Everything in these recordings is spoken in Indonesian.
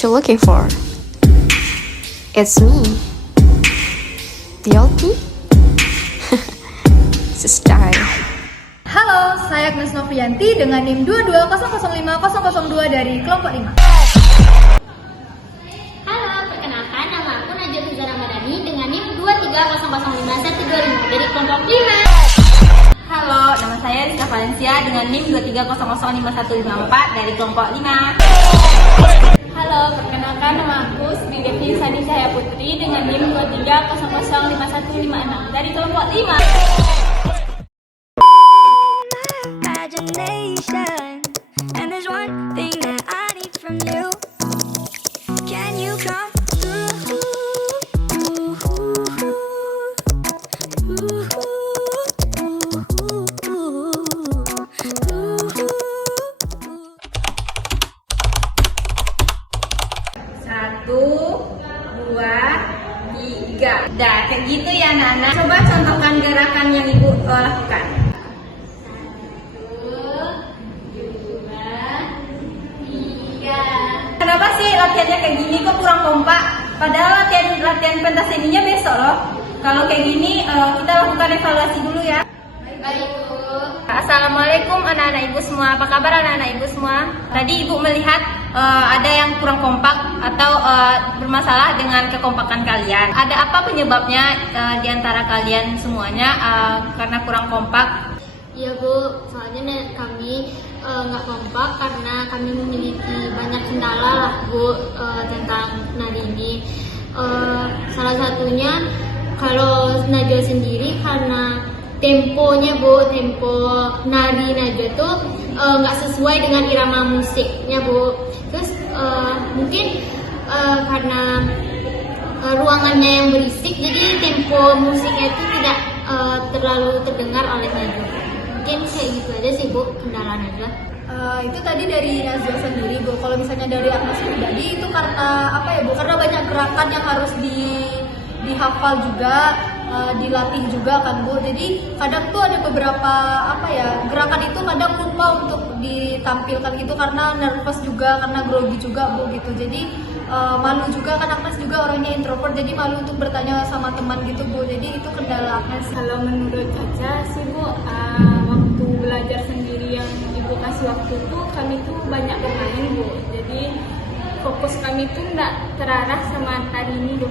what you're looking for. It's me, Diolti. It's a style. Halo, saya Agnes Novianti dengan NIM 220050002 dari kelompok 5. Halo, perkenalkan nama aku Najwa Tiza Ramadhani dengan NIM 230055125 dari kelompok 5. Halo, nama saya Rizka Valencia dengan NIM 230055154 dari kelompok 5. Halo, perkenalkan nama aku Sri Devi Sani Cahaya Putri dengan NIM 230055156 dari kelompok 5. Imagination, and there's one thing that I need from you. Can you come through? Satu, dua, tiga. Dah, kayak gitu ya Nana. Coba contohkan gerakan yang Ibu lakukan. Kenapa sih latihannya kayak gini kok kurang kompak? Padahal latihan pentas ininya besok loh. Kalau kayak gini kita lakukan evaluasi dulu ya. Baik, Bu. Assalamualaikum anak-anak Ibu semua. Apa kabar anak-anak Ibu semua? Tadi Ibu melihat ada yang kurang kompak atau bermasalah dengan kekompakan kalian. Ada apa penyebabnya di antara kalian semuanya karena kurang kompak? Ya Bu, soalnya kami nggak kompak karena kami memiliki banyak kendala lah Bu tentang nadi ini. Salah satunya kalau Najwa sendiri karena temponya Bu, tempo nari Najwa tuh nggak sesuai dengan irama musiknya Bu. Terus mungkin karena ruangannya yang berisik, jadi tempo musiknya itu tidak terlalu terdengar oleh Najwa. Mungkin kayak gitu aja sih Bu kendala Najwa. Itu tadi dari Najwa sendiri Bu. Kalau misalnya dari Agnes pribadi itu karena apa ya Bu? Karena banyak gerakan yang harus dihafal juga, dilatih juga kan Bu. Jadi kadang tuh ada beberapa gerakan itu kadang lupa untuk ditampilkan gitu karena nervous juga, karena grogi juga Bu gitu. Jadi malu juga kan, Agnes juga orangnya introvert, jadi malu untuk bertanya sama teman gitu Bu. Jadi itu kendala Agnes. Kalau menurut Caca sih Bu, waktu belajar sendiri yang Ibu kasih waktu tuh kami tuh banyak bermain Bu. Jadi fokus kami tuh nggak terarah sama tari ini Bu.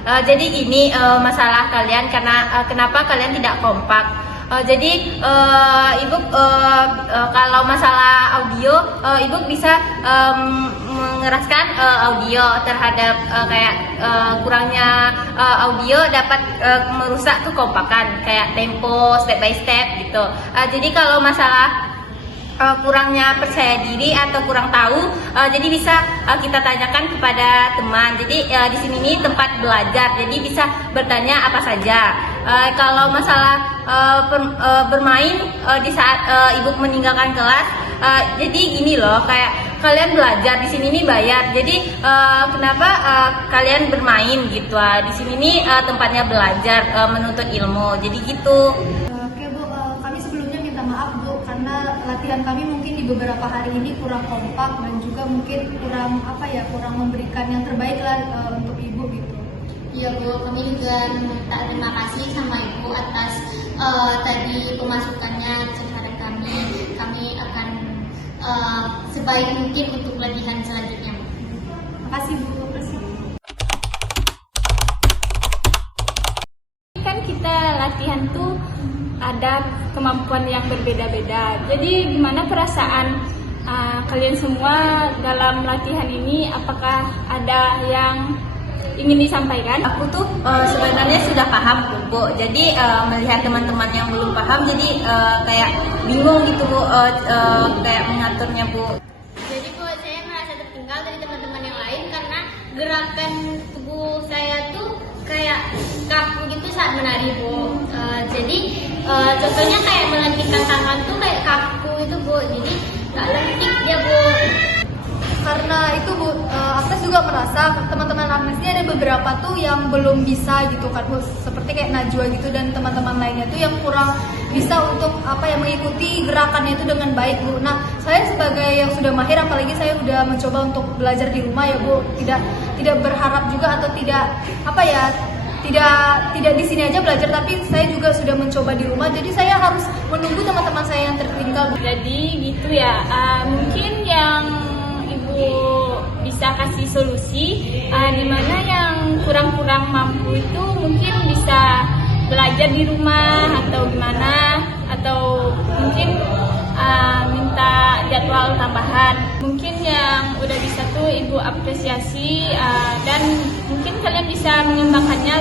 Jadi gini masalah kalian karena kenapa kalian tidak kompak. Jadi Ibu kalau masalah audio Ibu bisa mengeraskan audio terhadap kayak kurangnya audio dapat merusak kekompakan kayak tempo step by step gitu. Jadi kalau masalah kurangnya percaya diri atau kurang tahu, jadi bisa kita tanyakan kepada teman. Jadi di sini nih tempat belajar, jadi bisa bertanya apa saja. Kalau masalah bermain di saat Ibu meninggalkan kelas, jadi gini loh, kayak kalian belajar di sini nih bayar. Jadi kenapa kalian bermain gitu? Di sini nih tempatnya belajar menuntut ilmu. Jadi gitu. Oke Bu, kami sebelumnya minta maaf Bu karena latihan kami mungkin di beberapa hari ini kurang kompak dan juga mungkin kurang kurang memberikan yang terbaik lah untuk Ibu gitu. Iya Bu, kami juga minta terima kasih sama Ibu atas tadi pemasukannya terhadap kami. Kami akan sebaik mungkin untuk latihan selanjutnya. Makasih Bu, makasih. Kan kita latihan tuh ada kemampuan yang berbeda-beda. Jadi gimana perasaan kalian semua dalam latihan ini? Apakah ada yang ingin disampaikan? Aku tuh sebenarnya sudah paham Bu. Jadi melihat teman-teman yang belum paham, jadi kayak bingung gitu Bu, kayak mengaturnya Bu. Jadi Bu, saya merasa tertinggal dari teman-teman yang lain karena gerakan tubuh saya tuh kayak kaku gitu saat menari Bu. Jadi contohnya kayak melentikkan tangan tuh kayak kaku itu Bu. Jadi nggak lentik dia Bu. Karena itu Bu, Agnes juga merasa teman-teman Agnes ini ada beberapa tuh yang belum bisa gitu kan Bu, seperti kayak Najwa gitu dan teman-teman lainnya tuh yang kurang bisa untuk mengikuti gerakannya itu dengan baik, Bu. Nah, saya sebagai yang sudah mahir, apalagi saya udah mencoba untuk belajar di rumah ya, Bu. Tidak berharap juga atau tidak di sini aja belajar, tapi saya juga sudah mencoba di rumah. Jadi saya harus menunggu teman-teman saya yang tertinggal. Jadi gitu ya, mungkin yang Ibu bisa kasih solusi di mana yang kurang-kurang mampu itu mungkin bisa belajar di rumah atau gimana, atau mungkin minta jadwal tambahan. Mungkin yang udah bisa tuh Ibu apresiasi, dan mungkin kalian bisa mengembangkannya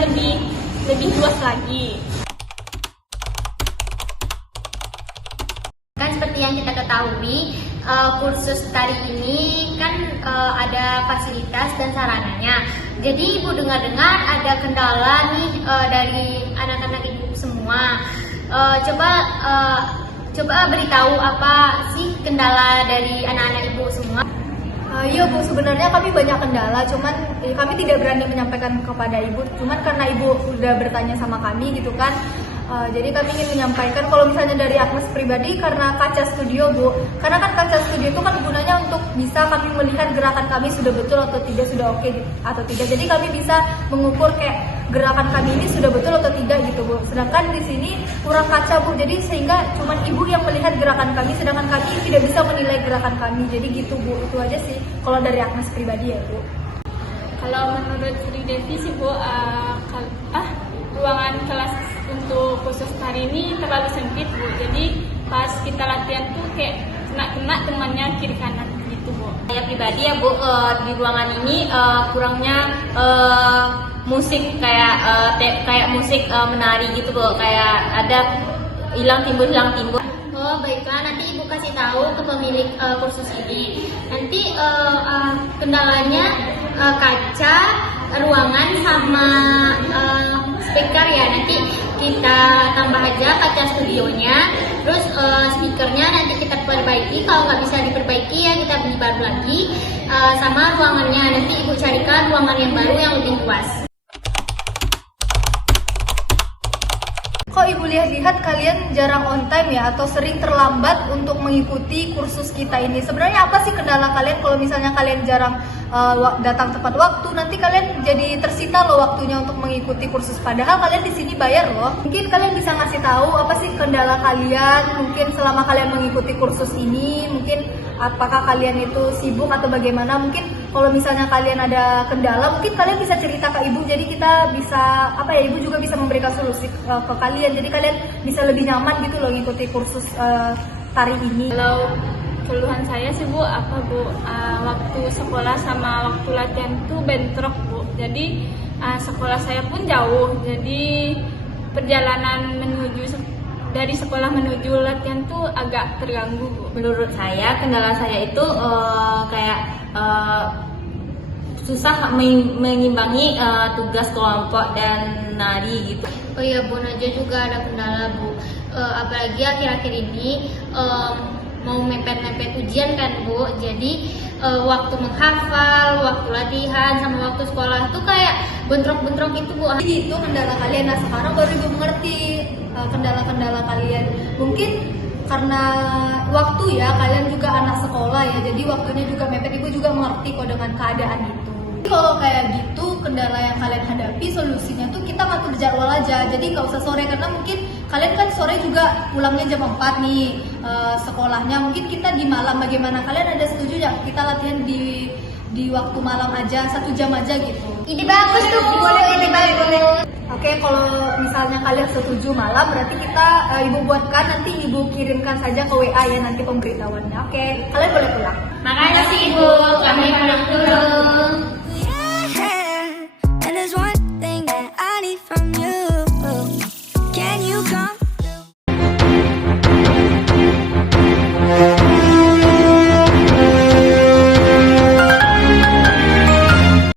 lebih luas lagi. Kan seperti yang kita ketahui, kursus tari ini kan ada fasilitas dan sarananya. Jadi Ibu dengar-dengar ada kendala nih dari anak-anak Ibu semua. Coba beritahu apa sih kendala dari anak-anak Ibu semua? Iya, Bu, sebenarnya kami banyak kendala, cuman kami tidak berani menyampaikan kepada Ibu. Cuman karena Ibu udah bertanya sama kami gitu kan, jadi kami ingin menyampaikan kalau misalnya dari Agnes pribadi, karena kaca studio, Bu. Karena kan kaca studio itu kan gunanya untuk bisa kami melihat gerakan kami sudah betul atau tidak, sudah oke atau tidak. Jadi kami bisa mengukur kayak gerakan kami ini sudah betul atau tidak gitu, Bu. Sedangkan di sini kurang kaca, Bu. Jadi sehingga cuma Ibu yang melihat gerakan kami, sedangkan kami tidak bisa menilai gerakan kami. Jadi gitu, Bu. Itu aja sih kalau dari Agnes pribadi ya, Bu. Kalau menurut Sri Devi sih, Bu, ruangan kelas untuk khusus tari ini terlalu sempit, Bu. Jadi pas kita latihan tuh kayak kena temannya kiri kanan gitu, Bu. Saya pribadi ya, Bu, di ruangan ini kurangnya musik kayak musik menari gitu, Bu. Kayak ada hilang timbul. Oh baiklah, nanti Ibu kasih tahu ke pemilik kursus ini. Nanti kendalanya kaca, ruangan sama speaker ya. Nanti kita tambah aja kaca studionya. Terus speakernya nanti kita perbaiki. Kalau nggak bisa diperbaiki ya kita beli baru lagi. Sama ruangannya nanti Ibu carikan ruangan yang baru yang lebih luas. Kok Ibu lihat-lihat kalian jarang on time ya, atau sering terlambat untuk mengikuti kursus kita ini? Sebenarnya apa sih kendala kalian kalau misalnya kalian jarang datang tepat waktu? Nanti kalian jadi tersita loh waktunya untuk mengikuti kursus, padahal kalian di sini bayar loh. Mungkin kalian bisa ngasih tahu apa sih kendala kalian mungkin selama kalian mengikuti kursus ini. Mungkin apakah kalian itu sibuk atau bagaimana? Mungkin kalau misalnya kalian ada kendala, mungkin kalian bisa cerita ke Ibu. Jadi kita bisa Ibu juga bisa memberikan solusi ke kalian. Jadi kalian bisa lebih nyaman gitu loh ngikuti kursus tari ini. Kalau keluhan saya sih, Bu, waktu sekolah sama waktu latihan tuh bentrok, Bu. Jadi sekolah saya pun jauh. Jadi perjalanan dari sekolah menuju latihan tuh agak terganggu, Bu. Menurut saya kendala saya itu susah mengimbangi tugas kelompok dan nari gitu. Oh iya, Bu, Najwa juga ada kendala, Bu. Apalagi akhir-akhir ini mau mepet-mepet ujian kan, Bu. Jadi waktu menghafal, waktu latihan, sama waktu sekolah tuh kayak bentrok-bentrok gitu, Bu. Jadi itu kendala kalian. Nah sekarang baru Ibu mengerti kendala-kendala kalian. Mungkin karena waktu ya, kalian juga anak sekolah ya, jadi waktunya juga mepet. Ibu juga mengerti kok dengan keadaan itu. Kalau kayak gitu, kendala yang kalian hadapi, solusinya tuh kita ngatur jadwal aja. Jadi nggak usah sore, karena mungkin kalian kan sore juga pulangnya jam 4 nih sekolahnya. Mungkin kita di malam, bagaimana? Kalian ada setuju ya kita latihan di waktu malam aja, 1 jam aja gitu? Ide bagus tuh, Bu. Ide bagus. Oke, kalau misalnya kalian setuju malam, berarti kita Ibu buatkan, nanti Ibu kirimkan saja ke WA ya nanti pemberitahuannya. Oke, kalian boleh pulang. Makasih, Ibu. Kami pamit dulu.